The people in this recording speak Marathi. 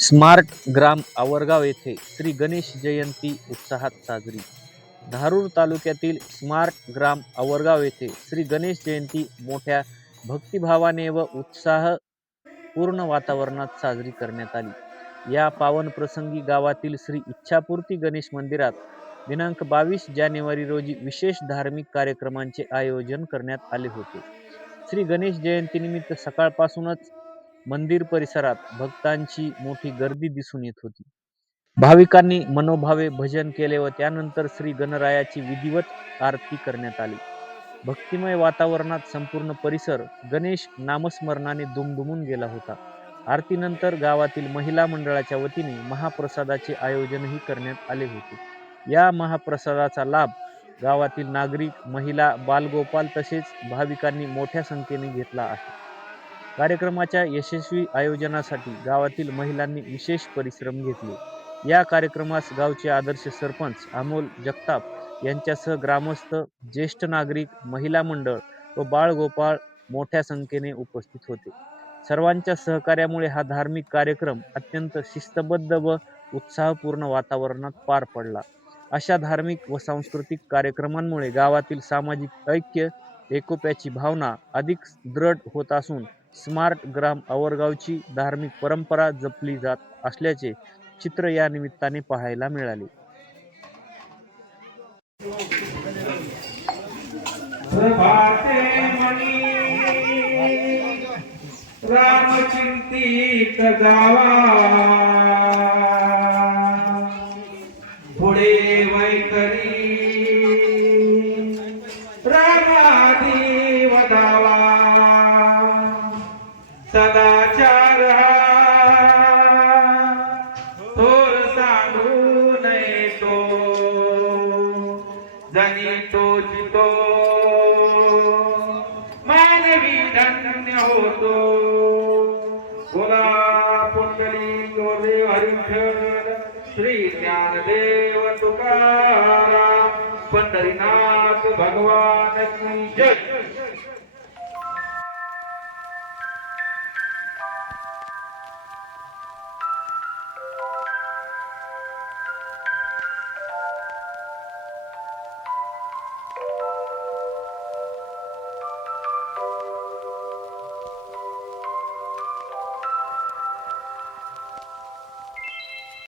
स्मार्ट ग्राम आवरगाव येथे श्री गणेश जयंती उत्साहात साजरी. धारूर तालुक्यातील स्मार्ट ग्राम आवरगाव येथे श्री गणेश जयंती मोठ्या भक्तिभावाने व उत्साह पूर्ण वातावरणात साजरी करण्यात आली. या पावन प्रसंगी गावातील श्री इच्छापूर्ती गणेश मंदिरात दिनांक 22 जानेवारी रोजी विशेष धार्मिक कार्यक्रमांचे आयोजन करण्यात आले होते. श्री गणेश जयंतीनिमित्त सकाळपासूनच मंदिर परिसरात भक्तांची मोठी गर्दी दिसून येत होती. भाविकांनी मनोभावे भजन केले व त्यानंतर श्री गणरायाची विधिवत आरती करण्यात आली. भक्तिमय वातावरणात संपूर्ण परिसर गणेश नामस्मरणाने दुमदुमून गेला होता. आरतीनंतर गावातील महिला मंडळाच्या वतीने महाप्रसादाचे आयोजनही करण्यात आले होते. या महाप्रसादाचा लाभ गावातील नागरिक, महिला, बालगोपाल तसेच भाविकांनी मोठ्या संख्येने घेतला आहे. कार्यक्रमाच्या यशस्वी आयोजनासाठी गावातील महिलांनी विशेष परिश्रम घेतले. या कार्यक्रमास गावचे आदर्श सरपंच अमोल जगताप यांच्यासह ग्रामस्थ, ज्येष्ठ नागरिक, महिला मंडळ व बाळगोपाळ मोठ्या संख्येने उपस्थित होते. सर्वांच्या सहकार्यामुळे हा धार्मिक कार्यक्रम अत्यंत शिस्तबद्ध व उत्साहपूर्ण वातावरणात पार पडला. अशा धार्मिक व सांस्कृतिक कार्यक्रमांमुळे गावातील सामाजिक ऐक्य, एकोप्याची भावना अधिक दृढ होत असून स्मार्ट ग्राम आवरगावची धार्मिक परंपरा जपली जात असल्याचे चित्र या निमित्ताने पाहायला मिळाले. रामचिंतित गावा पुढे वैखरी रामादी वदावा सदाचार थोर सांगू नये तो जनी तो जितो मानवी धन्य होतो. बोला पुंडलिक गुरुदेव हरिविठ्ठल श्री ज्ञानदेव तुकाराम पंढरीनाथ भगवान की जय.